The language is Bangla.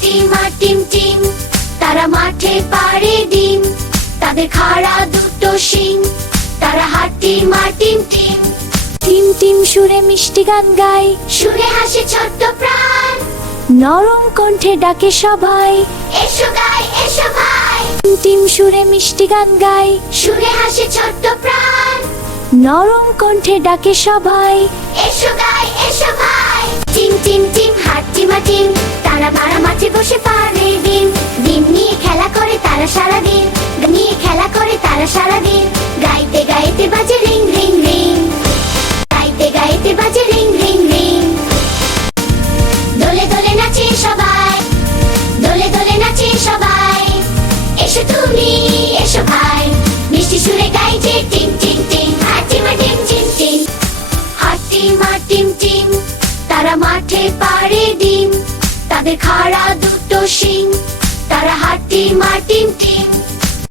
হাট্টিমা টিম টিম, তারা মাঠে পাড়ে ডিম, তাদের খাড়া দুটো শিং, তারা হাট্টিমা টিম টিম। টিম টিম সুরে মিষ্টি গান গায়, সুরে হাসে ছোট্ট প্রাণ, নরম কণ্ঠে ডাকে সবাই। এসো গাই এসো ভাই। টিম টিম সুরে মিষ্টি গান গায়, সুরে হাসে ছোট্ট প্রাণ, নরম কণ্ঠে ডাকে সবাই। এসো গাই এসো ভাই। টিম টিম টিম হাট্টিমা টিম, তারা ভাড়া মাঠে বসে পারে ডিম, ডিম নিয়ে খেলা করে তারা সারাদিন, নিয়ে খেলা করে তারা সারাদিন। গাইতে গাইতে বাজে রিং রিং রিং, গাইতে গাইতে বাজে রিং রিং রিং। দোলে দোলে নাচে সবাই, দোলে দোলে নাচে সবাই। এসো তুমি এসো ভাই, মিষ্টি সুরে গাই যে টিম টিম টিম, হাট্টিমা টিম টিম টিম। হাট্টিমা টিম টিম, তারা মাঠে পাড়ে ডিম, তাদের খাড়া দুটো শিং, তারা হাট্টিমা টিম টিম।